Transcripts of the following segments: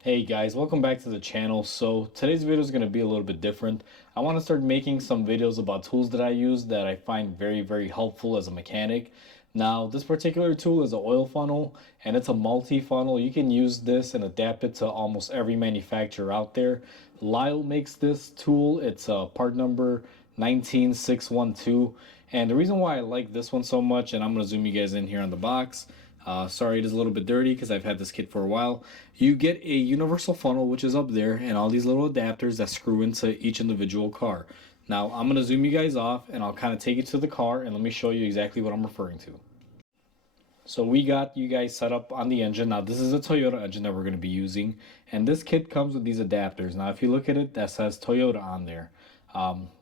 Hey guys, welcome back to the channel. So today's video is going to be a little bit different. I want to start making some videos about tools that I use that I find very helpful as a mechanic. Now this particular tool is an oil funnel and it's a multi-funnel. You can use this and adapt it to almost every manufacturer out there. Lyle makes this tool. It's part number 19612, and the reason why I like this one so much, and I'm going to zoom you guys in here on the box. Sorry, it is a little bit dirty because I've had this kit for a while. You get a universal funnel, which is up there, and all these little adapters that screw into each individual car. Now, I'm going to zoom you guys off, and I'll kind of take you to the car, and let me show you exactly what I'm referring to. So we got you guys set up on the engine. Now, this is a Toyota engine that we're going to be using, and this kit comes with these adapters. Now, if you look at it, that says Toyota on there.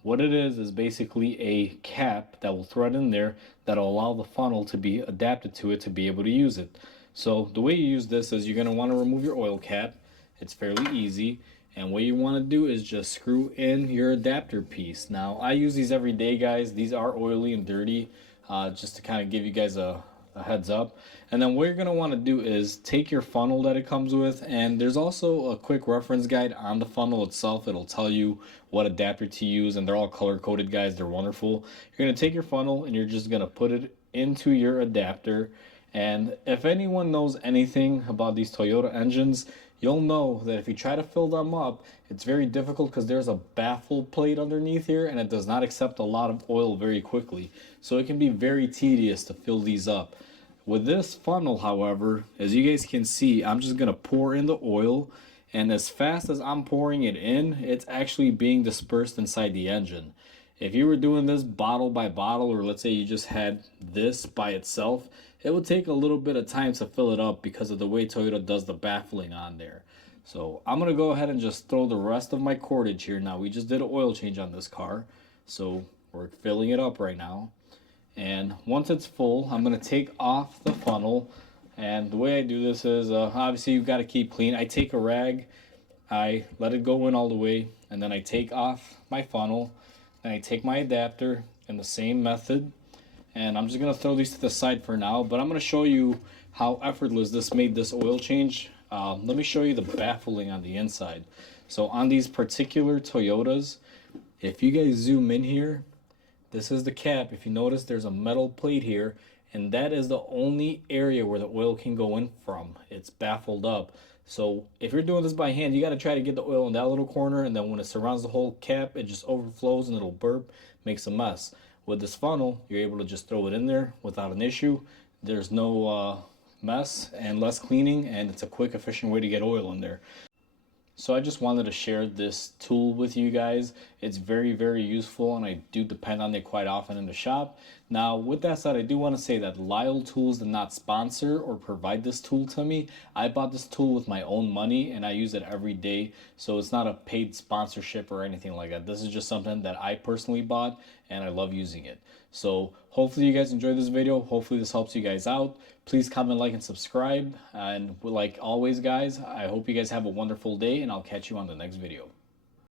What it is basically a cap that will thread in there that'll allow the funnel to be adapted to it to be able to use it. So the way you use this is you're going to want to remove your oil cap. It's fairly easy, and what you want to do is just screw in your adapter piece. Now I use these every day, guys. These are oily and dirty, just to kind of give you guys a heads up. And then what you're going to want to do is take your funnel that it comes with, and there's also a quick reference guide on the funnel itself. It'll tell you what adapter to use, and they're all color coded, guys. They're wonderful. You're going to take your funnel and you're just going to put it into your adapter. And if anyone knows anything about these Toyota engines, you'll know that if you try to fill them up, it's very difficult because there's a baffle plate underneath here and it does not accept a lot of oil very quickly. So it can be very tedious to fill these up. With this funnel, however, as you guys can see, I'm just going to pour in the oil, and as fast as I'm pouring it in, it's actually being dispersed inside the engine. If you were doing this bottle by bottle, or let's say you just had this by itself, it would take a little bit of time to fill it up because of the way Toyota does the baffling on there. So I'm going to go ahead and just throw the rest of my cordage here. Now, we just did an oil change on this car, so we're filling it up right now. And once it's full, I'm going to take off the funnel. And the way I do this is, obviously you've got to keep clean. I take a rag, I let it go in all the way, and then I take off my funnel, and I take my adapter in the same method. And I'm just going to throw these to the side for now, but I'm going to show you how effortless this made this oil change. Let me show you the baffling on the inside. So on these particular Toyotas, if you guys zoom in here, this is the cap. If you notice, there's a metal plate here, and that is the only area where the oil can go in from. It's baffled up. So if you're doing this by hand, you got to try to get the oil in that little corner, and then when it surrounds the whole cap, it just overflows and it'll burp, makes a mess. With this funnel, you're able to just throw it in there without an issue. There's no mess and less cleaning, and it's a quick, efficient way to get oil in there. So I just wanted to share this tool with you guys. It's very useful, and I do depend on it quite often in the shop. Now, with that said, I do want to say that Lyle Tools did not sponsor or provide this tool to me. I bought this tool with my own money, and I use it every day. So it's not a paid sponsorship or anything like that. This is just something that I personally bought, and I love using it. So hopefully you guys enjoyed this video. Hopefully this helps you guys out. Please comment, like, and subscribe. And like always, guys, I hope you guys have a wonderful day, and I'll catch you on the next video.